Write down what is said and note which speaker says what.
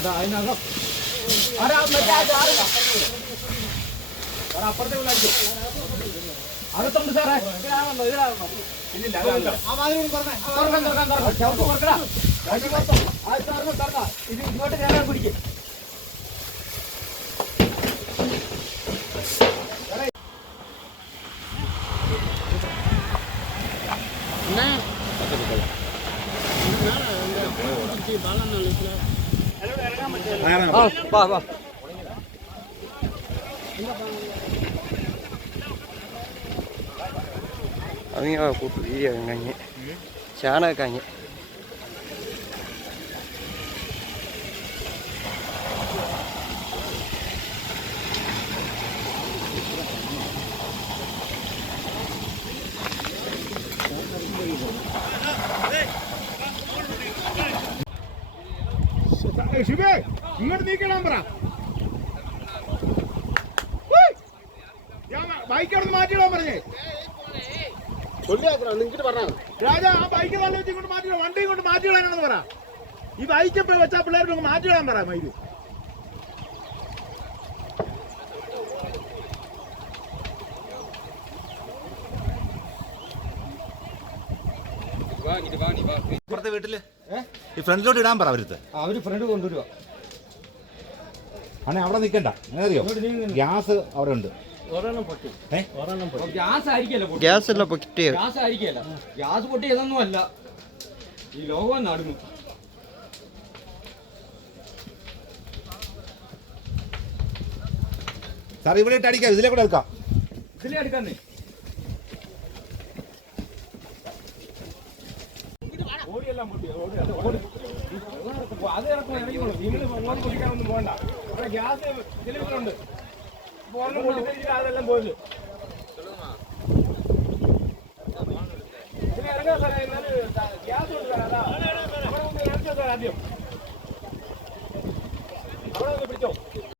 Speaker 1: அதான் அதனால தான் அட மச்சான் அது ஆறுங்க வர அப்புறத்தே உள்ளாச்சு அறுத்தம் சார். இதுல இதுல என்ன பலன்
Speaker 2: நாளைக்குல വാ വാ அவங்க கூப்பிட்டு வீடியோ இருக்காங்க சேனை இருக்காங்க
Speaker 1: ശിവേ ഇങ്ങോട്ട് നീക്കണം പറ ബൈക്ക് അവിടെ മാറ്റിയിടാൻ പറഞ്ഞേ. രാജാ ആ ബൈക്ക് നല്ല വെച്ച് ഇങ്ങോട്ട് മാറ്റിയിടാം. വണ്ടി ഇങ്ങോട്ട് മാറ്റിയിടാനാണെന്ന് പറ. ഈ ബൈക്ക് ഇപ്പൊ വെച്ചാ പിള്ളേർക്ക് ഇങ്ങ് മാറ്റിയിടാൻ പറ മയിൽ.
Speaker 3: ഇപ്പുറത്തെ വീട്ടിൽ ഈ ഫ്രണ്ടിലോട്ട് ഇടാൻ പറ അവരുത്ത്.
Speaker 1: അവർ ഫ്രണ്ട് കൊണ്ടുവരുവാ.
Speaker 3: ആണെ അവിടെ നിൽക്കണ്ട അറിയോ ഗ്യാസ് അവിടെ ഉണ്ട് ഗ്യാസ്
Speaker 1: അല്ല? പൊട്ടി. ആയിരിക്കല്ല
Speaker 2: ഗ്യാസ്
Speaker 1: ആയിരിക്കല്ല ഗ്യാസ് പൊട്ടിയതൊന്നും അല്ല. ഈ ലോകം നടന്നു
Speaker 3: സാർ ഇവിടെ ഇട്ട് അടിക്കാം. ഇതിലെ കൂടെ എടുക്കാം.
Speaker 1: ഇതിലേ എടുക്കാന്നേ. അതെല്ലാം പോയത് ഗ്യാസ് ഉണ്ട് സാർ അതാ അവിടെ ഒന്ന് കാണിച്ചോ സാർ ആദ്യം അവിടെ ഒന്ന് പിടിച്ചോ